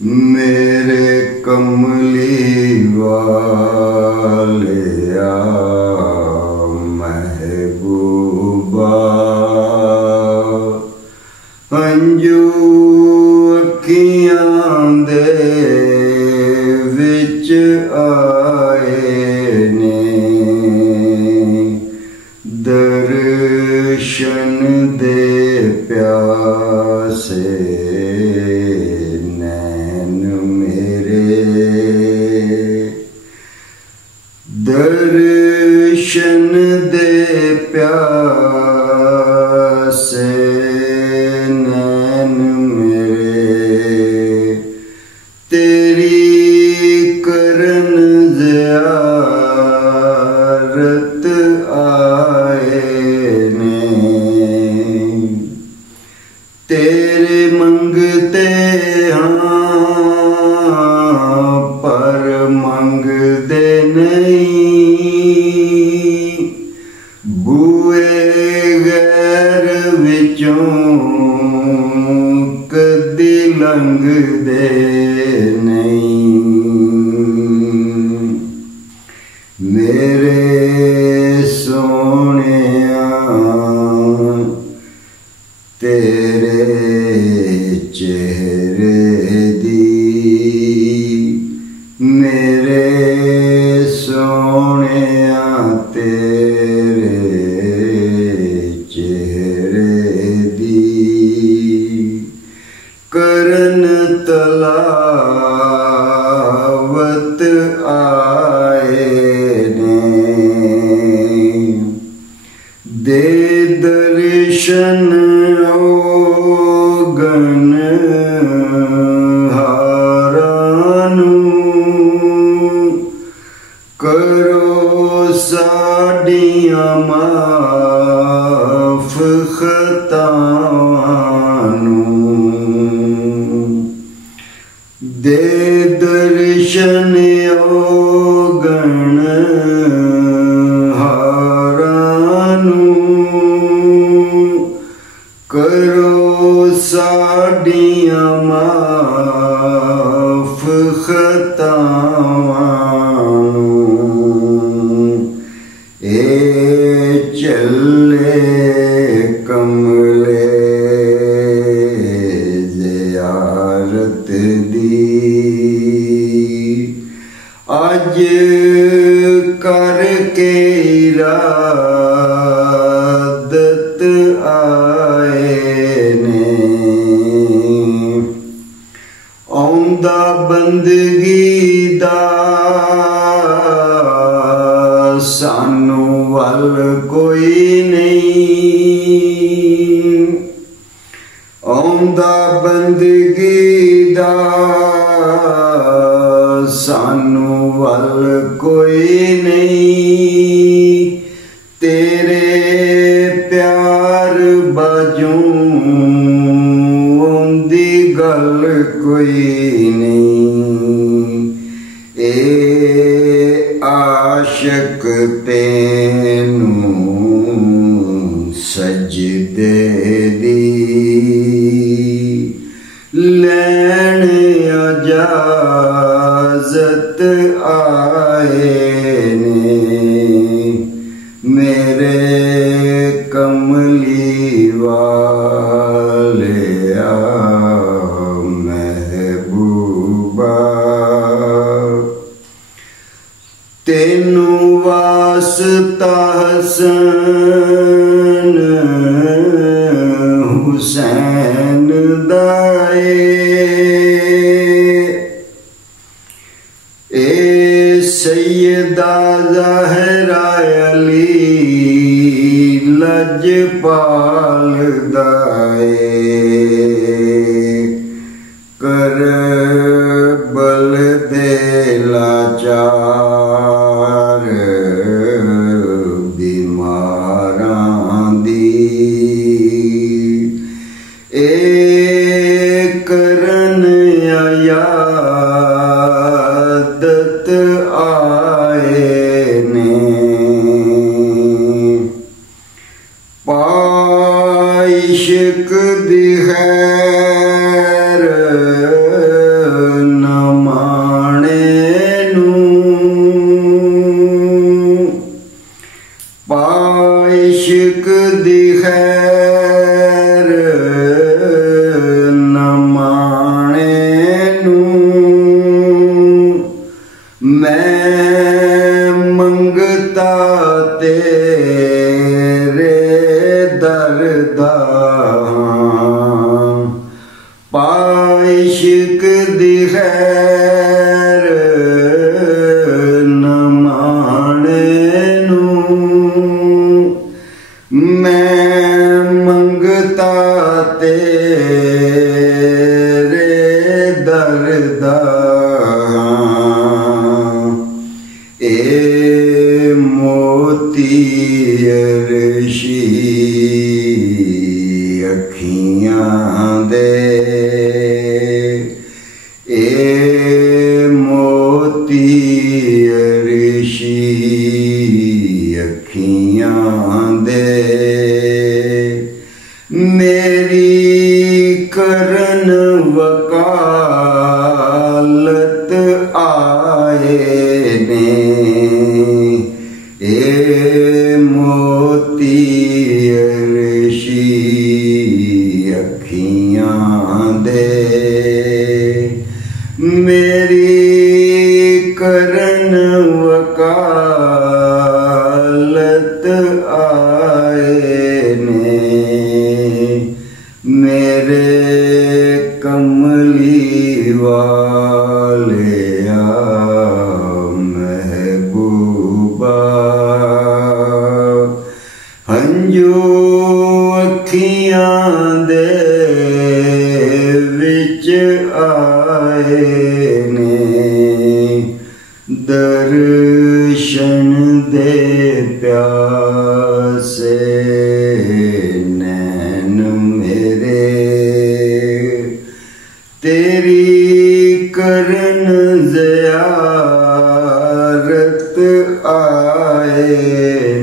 मेरे कमली वालिया महबूबा, हंजू अखियां दे विच आए ने, दर्शन दे प्यासे दर्शन दे प्यासे नैन मेरे, तेरी करन ज़ियारत आए ने, तेरे मंगते हाँ पर मंगदे नहीं, बूए गैर विचों कदी लंघदे नहीं। मेरे सोहणिया तेरे चेहरे दी, मेरे सोहणिया तेरे चेहरे दी, करन तलावत आए ने, दे दर्शन गण हारानू, करो साडियां माफ खतानू, दे दर्शन गण हारानू, करो साडियां माफ खतानू। ए चले कमले ज़ियारत दी, अज करके इरादत आए ने, औंदा बंदगी दा सानू वल कोई नहीं, औंदा बंदगी दा सानू वल कोई नहीं, तेरे प्यार बाजों औंदी गल कोई नहीं। ए आशिक तेनू सजदे दी लैन इजाज़त आए ने, मेरे कमली वालिया महबूबा, तेनू वास्ता हसन हुसैन दाए, ए सैयदा ज़हरा अली लजपाल दाए, करबल दे लाचार बीमारां दी, ए करन आयादत आए ने, पाइशक दी खैर दरदा ए मोती अरशी अखियां दे ए मोती अरशी अखियां दे मेरी करन वकालत आए ने ए मोती अरशी अखियां दे मेरी करन वकालत आए ने मेरे कमली वाले महबूबा हंजू अखियां दे विच आए ने दर्शन दे प्यासे नैन मेरे तेरी करन ज़ियारत आए